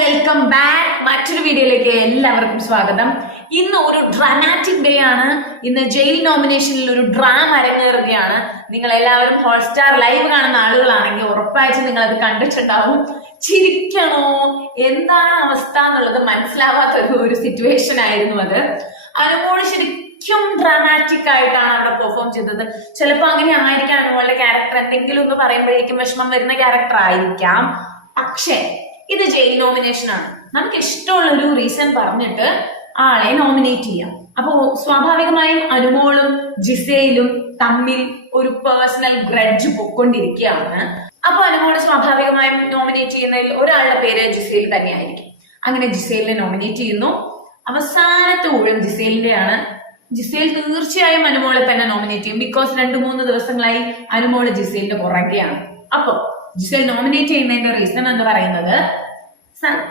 Welcome back മറ്റൊരു വീഡിയോയിലേക്ക് എല്ലാവർക്കും സ്വാഗതം. ഇന്ന് ഒരു ഡ്രാമാറ്റിക് ഡേ ആണ്. ഇന്ന് ജയിൽ നോമിനേഷനിൽ ഒരു ഡ്രാമ അരങ്ങേറുകയാണ്. നിങ്ങൾ എല്ലാവരും ഹോട്ട്സ്റ്റാർ ലൈവ് കാണുന്ന ആളുകളാണെങ്കിൽ ഉറപ്പായിട്ടും നിങ്ങൾ അത് കണ്ടിട്ടുണ്ടാവും. ചിരിക്കണോ? എന്താണ് അവസ്ഥ എന്നുള്ളത് മനസ്സിലാവാത്ത ഒരു സിറ്റുവേഷൻ ആയിരുന്നു അത്. അതുപോലെ ശരിക്കും ഡ്രാമാറ്റിക് ആയിട്ടാണ് അവിടെ പെർഫോം ചെയ്തത്. ചിലപ്പോൾ അങ്ങനെ ആയിരിക്കാം. അനുമോളുടെ ക്യാരക്ടർ എന്തെങ്കിലും ഒന്ന് പറയുമ്പോഴേക്കും വിഷമം വരുന്ന ക്യാരക്ടർ ആയിരിക്കാം. പക്ഷേ ഇത് ജെ നോമിനേഷൻ ആണ്. നമുക്ക് ഇഷ്ടമുള്ള ഒരു റീസൺ പറഞ്ഞിട്ട് ആളെ നോമിനേറ്റ് ചെയ്യാം. അപ്പോ സ്വാഭാവികമായും അനുമോളും ജിസയിലും തമ്മിൽ ഒരു പേഴ്സണൽ ഗ്രഡ്ജ് പൊക്കൊണ്ടിരിക്കുകയാണ്. അപ്പൊ അനുമോൾ സ്വാഭാവികമായും നോമിനേറ്റ് ചെയ്യുന്നതിൽ ഒരാളുടെ പേര് ജിസയിൽ തന്നെയായിരിക്കും. അങ്ങനെ ജിസയിലിനെ നോമിനേറ്റ് ചെയ്യുന്നു. അവസാനത്തെ ഊഴം ജിസേലിന്റെയാണ് ജിസേൽ തീർച്ചയായും അനുമോളെ തന്നെ നോമിനേറ്റ് ചെയ്യും. ബിക്കോസ് രണ്ടു മൂന്ന് ദിവസങ്ങളായി അനുമോൾ ജിസേലിന്റെ പുറകെയാണ്. അപ്പൊ ജിസേൽ നോമിനേറ്റ് ചെയ്യുന്നതിന്റെ റീസൺ എന്ന് പറയുന്നത്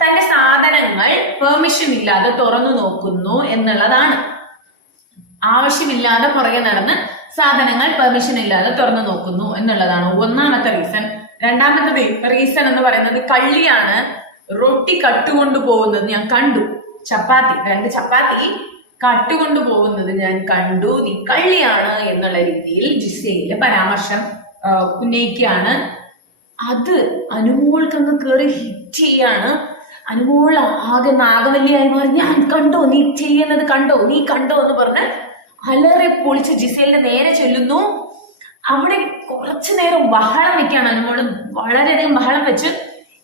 തന്റെ സാധനങ്ങൾ പെർമിഷൻ ഇല്ലാതെ തുറന്നു നോക്കുന്നു എന്നുള്ളതാണ്. ആവശ്യമില്ലാതെ പുറകെ നടന്ന് സാധനങ്ങൾ പെർമിഷൻ ഇല്ലാതെ തുറന്നു നോക്കുന്നു എന്നുള്ളതാണ് ഒന്നാമത്തെ റീസൺ രണ്ടാമത്തെ റീസൺ എന്ന് പറയുന്നത് കള്ളിയാണ് റൊട്ടി കട്ടുകൊണ്ട് പോകുന്നത് ഞാൻ കണ്ടു. ചപ്പാത്തി രണ്ട് ചപ്പാത്തി കട്ടുകൊണ്ട് പോകുന്നത് ഞാൻ കണ്ടു. നീ കള്ളിയാണ് എന്നുള്ള രീതിയിൽ ജിസയിൽ പരാമർശം ഉന്നയിക്കുകയാണ്. അത് അനുമോൾക്കങ്ങ് കയറി ഹിറ്റ് ചെയ്യാണ്. അനുമോൾ ആകെ നാഗവല്ലിയായി മാറി. ഞാൻ കണ്ടോ? നീ ചെയ്യുന്നത് കണ്ടോ? നീ കണ്ടോ? എന്ന് പറഞ്ഞ് അലറെ പൊളിച്ച് ജിസേലിന്റെ നേരെ ചൊല്ലുന്നു. അവിടെ കുറച്ചു നേരം ബഹളം വെക്കാണ് അനുമോൾ. വളരെയധികം ബഹളം വെച്ച്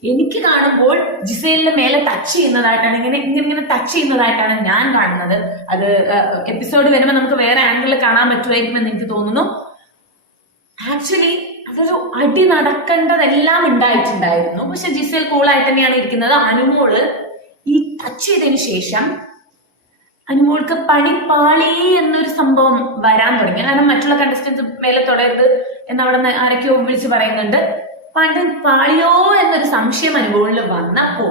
എനിക്ക് കാണുമ്പോൾ ജിസേലിന്റെ മേലെ ടച്ച് ചെയ്യുന്നതായിട്ടാണ് ഇങ്ങനെ ഇങ്ങനെ ഇങ്ങനെ ടച്ച് ചെയ്യുന്നതായിട്ടാണ് ഞാൻ കാണുന്നത്. അത് എപ്പിസോഡ് വരുമ്പോൾ നമുക്ക് വേറെ ആംഗിളിൽ കാണാൻ പറ്റുമായിരിക്കുമെന്ന് എനിക്ക് തോന്നുന്നു. ആക്ച്വലി അതൊരു അടി നടക്കേണ്ടതെല്ലാം ഉണ്ടായിട്ടുണ്ടായിരുന്നു. പക്ഷെ ജിസേൽ കൂളായിട്ട് തന്നെയാണ് ഇരിക്കുന്നത്. അനുമോൾ ഈ ടച്ച് ചെയ്തതിന് ശേഷം അനുമോൾക്ക് പണി പാളി എന്നൊരു സംഭവം വരാൻ തുടങ്ങി. കാരണം മറ്റുള്ള കണ്ടസ്റ്റൻസ് മേലെ തുടരുത് എന്ന് അവിടെ നിന്ന് ആരൊക്കെയോ വിളിച്ച് പറയുന്നുണ്ട്. പണ്ട് പാളിയോ എന്നൊരു സംശയം അനുഭവങ്ങളിൽ വന്നപ്പോ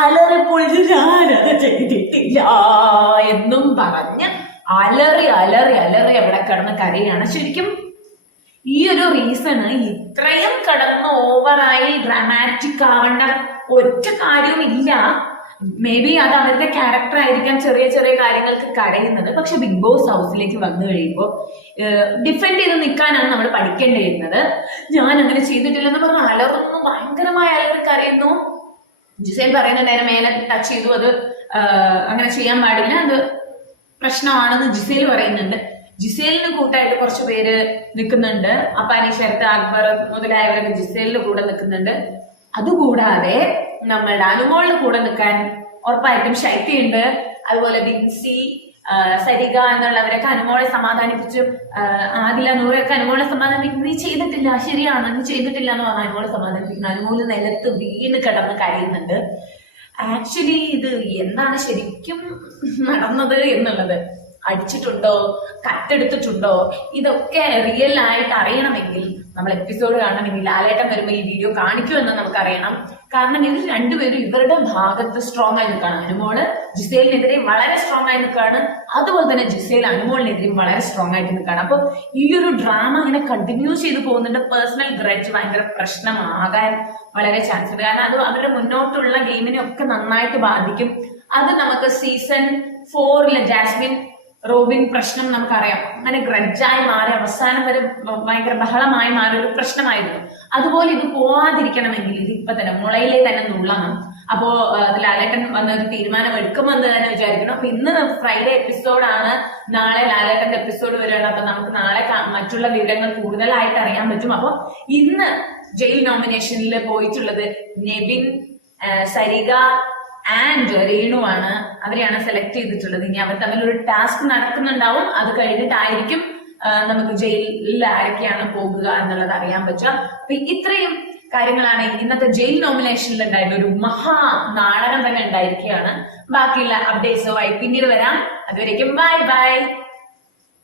അലറി ഞാനത് ചെയ്തിട്ടില്ല എന്നും പറഞ്ഞ് അലറി അലറി അലറി അവിടെ കിടന്ന് കരയാണ്. ശരിക്കും ഈ ഒരു റീസണ് ഇത്രയും കടന്ന് ഓവറായി ഡ്രാമാറ്റിക് ആവേണ്ട ഒറ്റ കാര്യവും ഇല്ല മേ ബി അത് അവരുടെ ക്യാരക്ടർ ആയിരിക്കാം ചെറിയ ചെറിയ കാര്യങ്ങൾക്ക് കരയുന്നത്. പക്ഷെ ബിഗ് ബോസ് ഹൗസിലേക്ക് വന്നു കഴിയുമ്പോൾ ഡിഫെൻഡ് ചെയ്ത് നിൽക്കാനാണ് നമ്മൾ പഠിക്കേണ്ടിയിരുന്നത്. ഞാൻ അങ്ങനെ ചെയ്തിട്ടില്ലെന്ന് പറഞ്ഞാൽ അലറുന്നു ഭയങ്കരമായ അലർക്ക് അറിയുന്നു ജിസേൻ പറയുന്നുണ്ടായിരുന്നു മേലെ ടച്ച് ചെയ്തു അത് അങ്ങനെ ചെയ്യാൻ പാടില്ല. അത് പ്രശ്നമാണെന്ന് ജിസേൽ പറയുന്നുണ്ട്. ജിസേലിന് കൂട്ടായിട്ട് കുറച്ച് പേര് നിൽക്കുന്നുണ്ട്. അപ്പാനി ശരത്ത് അക്ബർ മുതലായവരൊക്കെ ജിസേലിന്റെ കൂടെ നിൽക്കുന്നുണ്ട്. അതുകൂടാതെ നമ്മളുടെ അനുമോളിന് കൂടെ നിൽക്കാൻ ഉറപ്പായിട്ടും ശൈത്യയുണ്ട് അതുപോലെ ബിൻസി സരിക എന്നുള്ളവരൊക്കെ അനുമോളെ സമാധാനിപ്പിച്ചു. ആദില നൂറൊക്കെ അനുമോളെ സമാധാനിപ്പിക്കും. നീ ചെയ്തിട്ടില്ല ശരിയാണ് നീ ചെയ്തിട്ടില്ല എന്ന് പറഞ്ഞാൽ അനുമോളെ സമാധാനിപ്പിക്കുന്നു. അനുമോൾ നിലത്ത് വീണ് കിടന്ന് കരയുന്നുണ്ട്. ആക്ച്വലി ഇത് എന്താണ് ശരിക്കും നടന്നത് എന്നുള്ളത്. അടിച്ചിട്ടുണ്ടോ? കത്തെടുത്തിട്ടുണ്ടോ? ഇതൊക്കെ റിയൽ ആയിട്ട് അറിയണമെങ്കിൽ നമ്മൾ എപ്പിസോഡ് കാണണമെങ്കിൽ ലാലേട്ടൻ വരുമ്പോൾ ഈ വീഡിയോ കാണിക്കുമെന്ന് നമുക്ക് അറിയണം കാരണം ഇവർ രണ്ടുപേരും ഇവരുടെ ഭാഗത്ത് സ്ട്രോങ് ആയി നിൽക്കുകയാണ്. അനുമോൾ ജിസേലിനെതിരെ വളരെ സ്ട്രോങ് ആയി നിൽക്കുകയാണ്. അതുപോലെ തന്നെ ജിസേൽ അനുമോളിനെതിരെയും വളരെ സ്ട്രോങ് ആയിട്ട് നിൽക്കുകയാണ്. അപ്പോൾ ഈ ഒരു ഡ്രാമ അങ്ങനെ കണ്ടിന്യൂ ചെയ്തു പോകുന്നുണ്ട് പേഴ്സണൽ ഗ്രഡ്ജ് ഭയങ്കര പ്രശ്നമാകാൻ വളരെ ചാൻസ് ഉണ്ട്. കാരണം അത് അവരുടെ മുന്നോട്ടുള്ള ഗെയിമിനെ ഒക്കെ നന്നായിട്ട് ബാധിക്കും. അത് നമുക്ക് സീസൺ ഫോറിലെ ജാസ്മിൻ റോബിൻ പ്രശ്നം നമുക്കറിയാം. അങ്ങനെ ഗ്രഡ്ജായി മാറി അവസാനം വരെ ഭയങ്കര ബഹളമായി മാറി ഒരു പ്രശ്നമായിരുന്നു. അതുപോലെ ഇത് പോവാതിരിക്കണമെങ്കിൽ ഇത് ഇപ്പൊ തന്നെ മുളയിലെ തന്നെ നുള്ളണം. അപ്പോ ലാലേട്ടൻ വന്ന ഒരു തീരുമാനം എടുക്കുമെന്ന് തന്നെ വിചാരിക്കണം? അപ്പൊ ഇന്ന് ഫ്രൈഡേ എപ്പിസോഡാണ് നാളെ ലാലേട്ടന്റെ എപ്പിസോഡ് വരികയാണ്. അപ്പൊ നമുക്ക് നാളെ മറ്റുള്ള വിവരങ്ങൾ കൂടുതലായിട്ട് അറിയാൻ പറ്റും. അപ്പൊ ഇന്ന് ജയിൽ നോമിനേഷനിൽ പോയിട്ടുള്ളത് നെവിൻ സരിക ആൻഡ് രേണു ആണ് അവരെയാണ് സെലക്ട് ചെയ്തിട്ടുള്ളത്. ഇനി അവർ തമ്മിൽ ഒരു ടാസ്ക് നടക്കുന്നുണ്ടാവും. അത് കഴിഞ്ഞിട്ടായിരിക്കും നമുക്ക് ജയിലിൽ ആരൊക്കെയാണ് പോകുക എന്നുള്ളത് അറിയാൻ പറ്റുക. അപ്പൊ ഇത്രയും കാര്യങ്ങളാണ് ഇന്നത്തെ ജയിൽ നോമിനേഷനിൽ ഉണ്ടായിരുന്ന ഒരു മഹാ നാടകം തന്നെ ഉണ്ടായിരിക്കുകയാണ്. ബാക്കിയുള്ള അപ്ഡേറ്റ്സുമായി പിന്നീട് വരാം. അതുവരേക്കും ബൈ ബൈ